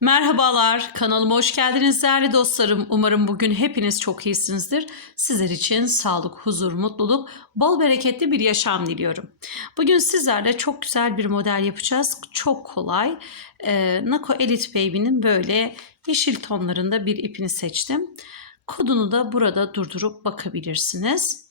Merhabalar, kanalıma hoş geldiniz değerli dostlarım. Umarım bugün hepiniz çok iyisinizdir. Sizler için sağlık, huzur, mutluluk, bol bereketli bir yaşam diliyorum. Bugün sizlerle çok güzel bir model yapacağız. Çok kolay. Ee, Nako Elite Baby'nin böyle yeşil tonlarında bir ipini seçtim. Kodunu da burada durdurup bakabilirsiniz.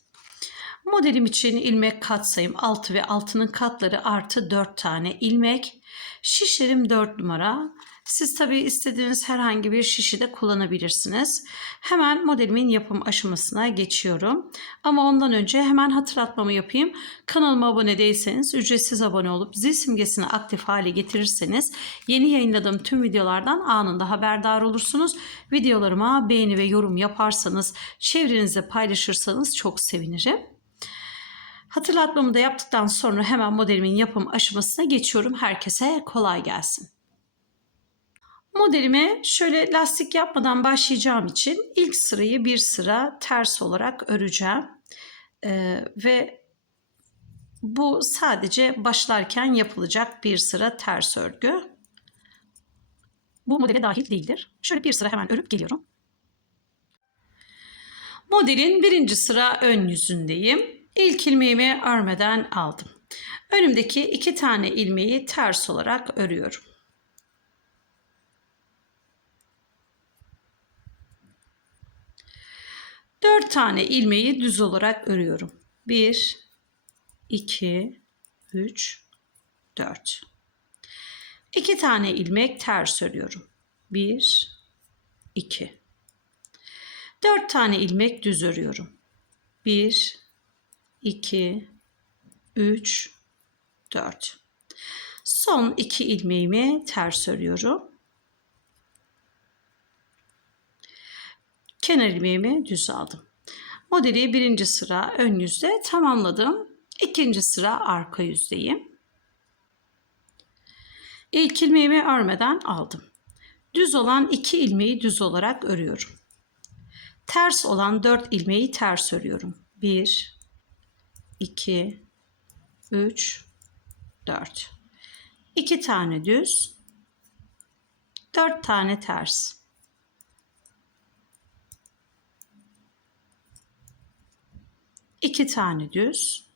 Modelim için ilmek katsayım 6 ve altının katları artı 4 tane ilmek. Şişlerim 4 numara. Siz tabii istediğiniz herhangi bir şişi de kullanabilirsiniz. Hemen modelimin yapım aşamasına geçiyorum. Ama ondan önce hemen hatırlatmamı yapayım. Kanalıma abone değilseniz ücretsiz abone olup zil simgesini aktif hale getirirseniz yeni yayınladığım tüm videolardan anında haberdar olursunuz. Videolarıma beğeni ve yorum yaparsanız, çevrenizde paylaşırsanız çok sevinirim. Hatırlatmamı da yaptıktan sonra hemen modelimin yapım aşamasına geçiyorum. Herkese kolay gelsin. Modelime şöyle lastik yapmadan başlayacağım için ilk sırayı bir sıra ters olarak öreceğim. Ee, ve bu sadece başlarken yapılacak bir sıra ters örgü. Bu modele dahil değildir. Şöyle bir sıra hemen örüp geliyorum. Modelin birinci sıra ön yüzündeyim. İlk ilmeğimi örmeden aldım. Önümdeki iki tane ilmeği ters olarak örüyorum. Dört tane ilmeği düz olarak örüyorum. Bir, iki, üç, dört. İki tane ilmek ters örüyorum. Bir, iki. Dört tane ilmek düz örüyorum. Bir, 2, 3, 4. Son iki ilmeğimi ters örüyorum. Kenar ilmeğimi düz aldım. Modeli birinci sıra ön yüzde tamamladım. İkinci sıra arka yüzdeyim. İlk ilmeğimi örmeden aldım. Düz olan iki ilmeği düz olarak örüyorum. Ters olan dört ilmeği ters örüyorum. 1 2 3 4 2 tane düz 4 tane ters iki tane düz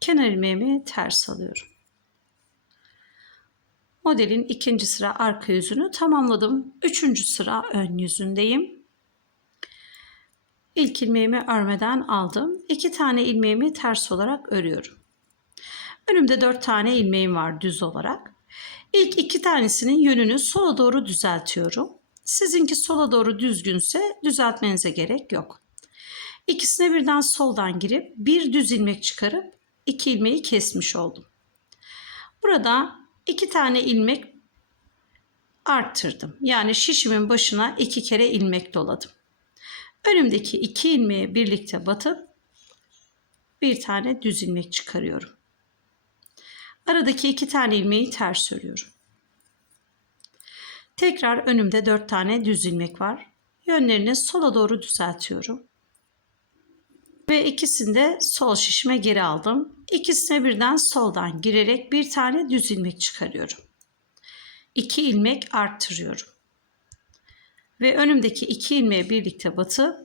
kenar ilmeğimi ters alıyorum. Modelin ikinci sıra arka yüzünü tamamladım. Üçüncü sıra ön yüzündeyim. İlk ilmeğimi örmeden aldım. İki tane ilmeğimi ters olarak örüyorum. Önümde dört tane ilmeğim var düz olarak. İlk iki tanesinin yönünü sola doğru düzeltiyorum. Sizinki sola doğru düzgünse düzeltmenize gerek yok. İkisine birden soldan girip bir düz ilmek çıkarıp iki ilmeği kesmiş oldum. Burada iki tane ilmek arttırdım. Yani şişimin başına iki kere ilmek doladım. Önümdeki iki ilmeği birlikte batıp bir tane düz ilmek çıkarıyorum. Aradaki iki tane ilmeği ters örüyorum. Tekrar önümde dört tane düz ilmek var. Yönlerini sola doğru düzeltiyorum. Ve ikisini de sol şişime geri aldım. İkisine birden soldan girerek bir tane düz ilmek çıkarıyorum. İki ilmek arttırıyorum ve önümdeki iki ilmeği birlikte batıp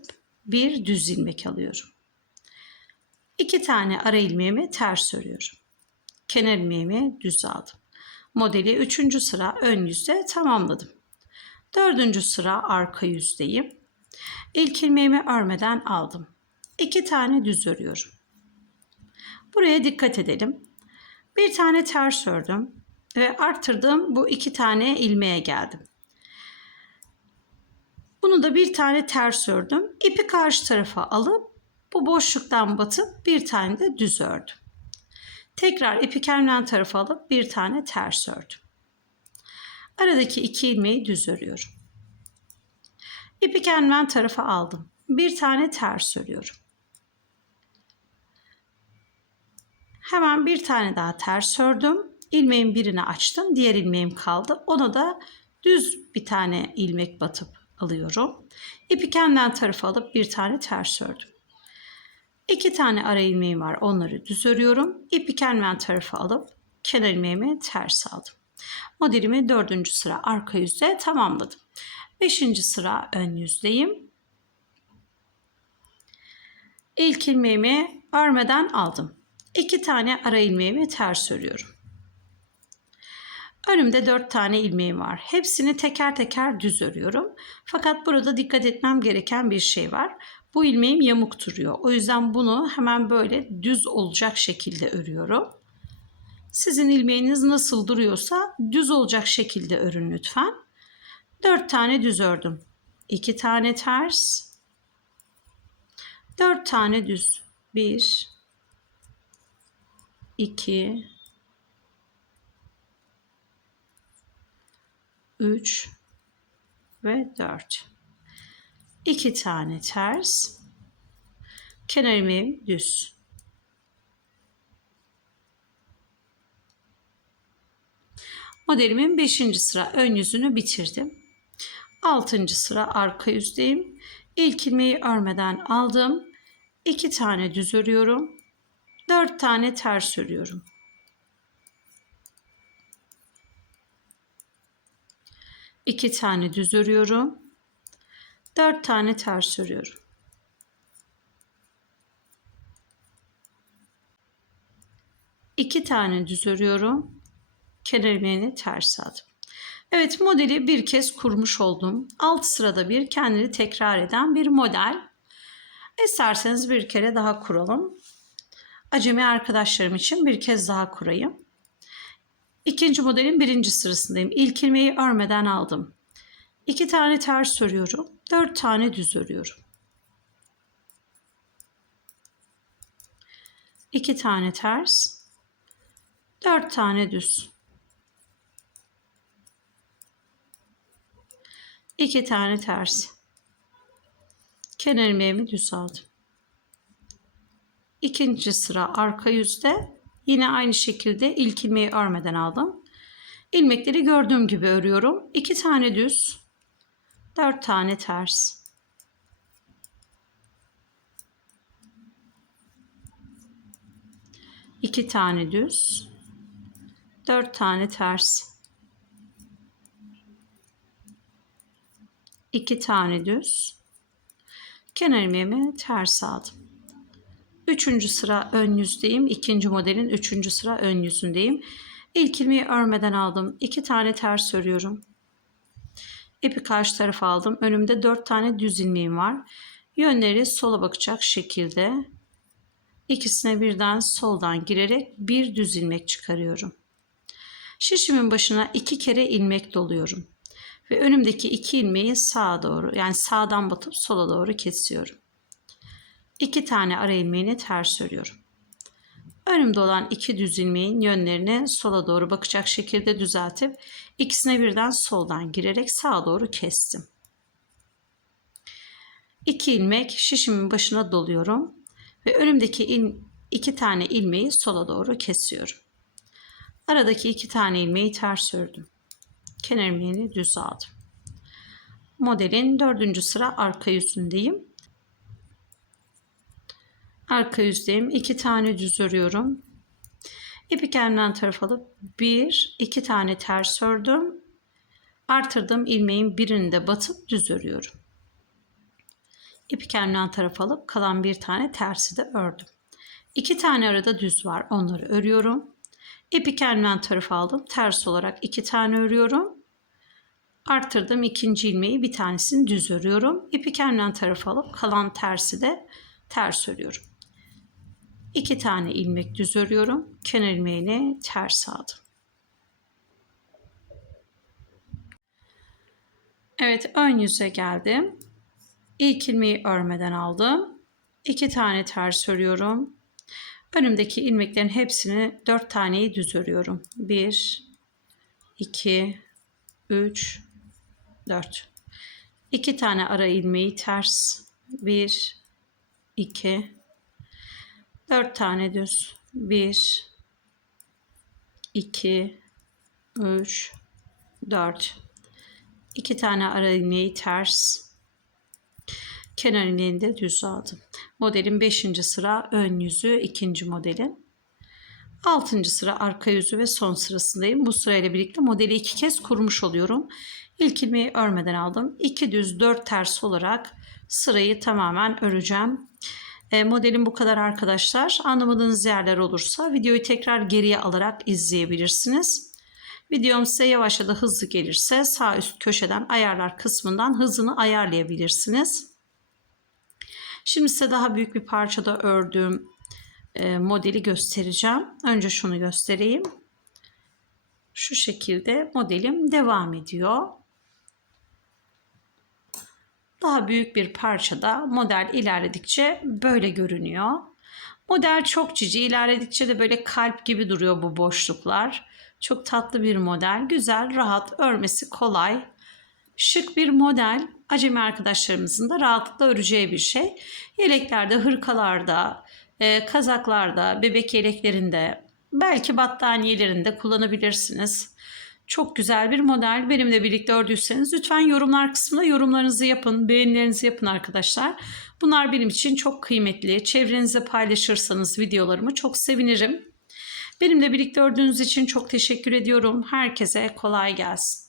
bir düz ilmek alıyorum. İki tane ara ilmeğimi ters örüyorum. Kenar ilmeğimi düz aldım. Modeli üçüncü sıra ön yüzde tamamladım. Dördüncü sıra arka yüzdeyim. İlk ilmeğimi örmeden aldım. İki tane düz örüyorum. Buraya dikkat edelim. Bir tane ters ördüm ve arttırdığım bu iki tane ilmeğe geldim. Bunu da bir tane ters ördüm. İpi karşı tarafa alıp bu boşluktan batıp bir tane de düz ördüm. Tekrar ipi kendimden tarafa alıp bir tane ters ördüm. Aradaki iki ilmeği düz örüyorum. İpi kendimden tarafa aldım. Bir tane ters örüyorum. Hemen bir tane daha ters ördüm. İlmeğin birini açtım. Diğer ilmeğim kaldı. Ona da düz bir tane ilmek batıp alıyorum. İpi kendimden tarafa alıp bir tane ters ördüm. İki tane ara ilmeğim var. Onları düz örüyorum. İpi kendimden tarafa alıp kenar ilmeğimi ters aldım. Modelimi dördüncü sıra arka yüzde tamamladım. Beşinci sıra ön yüzdeyim. İlk ilmeğimi örmeden aldım. İki tane ara ilmeğimi ters örüyorum. Önümde dört tane ilmeğim var. Hepsini teker teker düz örüyorum. Fakat burada dikkat etmem gereken bir şey var. Bu ilmeğim yamuk duruyor. O yüzden bunu hemen böyle düz olacak şekilde örüyorum. Sizin ilmeğiniz nasıl duruyorsa düz olacak şekilde örün lütfen. 4 tane düz ördüm. 2 tane ters. 4 tane düz. 1 2 3 ve 4. 2 tane ters. Kenar düz. Modelimin 5. sıra ön yüzünü bitirdim. 6. sıra arka yüzdeyim. İlk ilmeği örmeden aldım. 2 tane düz örüyorum. 4 tane ters örüyorum. İki tane düz örüyorum. Dört tane ters örüyorum. İki tane düz örüyorum. Kenar ters aldım. Evet modeli bir kez kurmuş oldum. Alt sırada bir kendini tekrar eden bir model. İsterseniz bir kere daha kuralım. Acemi arkadaşlarım için bir kez daha kurayım. İkinci modelin birinci sırasındayım. İlk ilmeği örmeden aldım. İki tane ters örüyorum. Dört tane düz örüyorum. İki tane ters. Dört tane düz. İki tane ters. Kenar ilmeğimi düz aldım. İkinci sıra arka yüzde yine aynı şekilde ilk ilmeği örmeden aldım. İlmekleri gördüğüm gibi örüyorum. İki tane düz, dört tane ters. İki tane düz, dört tane ters. İki tane düz. Kenar ilmeğimi ters aldım. Üçüncü sıra ön yüzdeyim. İkinci modelin üçüncü sıra ön yüzündeyim. İlk ilmeği örmeden aldım. İki tane ters örüyorum. İpi karşı tarafa aldım. Önümde dört tane düz ilmeğim var. Yönleri sola bakacak şekilde ikisine birden soldan girerek bir düz ilmek çıkarıyorum. Şişimin başına iki kere ilmek doluyorum. Ve önümdeki iki ilmeği sağa doğru yani sağdan batıp sola doğru kesiyorum. 2 tane ara ilmeğini ters örüyorum. Önümde olan iki düz ilmeğin yönlerini sola doğru bakacak şekilde düzeltip ikisine birden soldan girerek sağa doğru kestim. 2 ilmek şişimin başına doluyorum ve önümdeki il, iki tane ilmeği sola doğru kesiyorum. Aradaki iki tane ilmeği ters ördüm. Kenar ilmeğini düz aldım. Modelin dördüncü sıra arka yüzündeyim. Arka yüzdeyim. iki tane düz örüyorum. İpi kendimden taraf alıp bir, iki tane ters ördüm. Artırdım ilmeğin birini de batıp düz örüyorum. İpi kendimden taraf alıp kalan bir tane tersi de ördüm. İki tane arada düz var. Onları örüyorum. İpi kendimden taraf aldım. Ters olarak iki tane örüyorum. Artırdım ikinci ilmeği bir tanesini düz örüyorum. İpi kendimden taraf alıp kalan tersi de ters örüyorum. 2 tane ilmek düz örüyorum. Kenar ilmeğini ters aldım. Evet ön yüze geldim. İlk ilmeği örmeden aldım. 2 tane ters örüyorum. Önümdeki ilmeklerin hepsini 4 taneyi düz örüyorum. 1 2 3 4 2 tane ara ilmeği ters 1 2 4 tane düz. 1 2 3 4 2 tane ara ilmeği ters kenar ilmeğini de düz aldım. Modelin 5. sıra ön yüzü ikinci modelin. 6. sıra arka yüzü ve son sırasındayım. Bu sırayla birlikte modeli iki kez kurmuş oluyorum. İlk ilmeği örmeden aldım. 2 düz 4 ters olarak sırayı tamamen öreceğim. E, modelim bu kadar arkadaşlar. Anlamadığınız yerler olursa videoyu tekrar geriye alarak izleyebilirsiniz. Videom size yavaş ya da hızlı gelirse sağ üst köşeden ayarlar kısmından hızını ayarlayabilirsiniz. Şimdi size daha büyük bir parçada ördüğüm e, modeli göstereceğim. Önce şunu göstereyim. Şu şekilde modelim devam ediyor. Daha büyük bir parçada model ilerledikçe böyle görünüyor. Model çok cici ilerledikçe de böyle kalp gibi duruyor bu boşluklar. Çok tatlı bir model. Güzel, rahat, örmesi kolay. Şık bir model. Acemi arkadaşlarımızın da rahatlıkla öreceği bir şey. Yeleklerde, hırkalarda, e, kazaklarda, bebek yeleklerinde, belki battaniyelerinde kullanabilirsiniz. Çok güzel bir model. Benimle birlikte ördüyseniz lütfen yorumlar kısmında yorumlarınızı yapın, beğenilerinizi yapın arkadaşlar. Bunlar benim için çok kıymetli. Çevrenize paylaşırsanız videolarımı çok sevinirim. Benimle birlikte ördüğünüz için çok teşekkür ediyorum. Herkese kolay gelsin.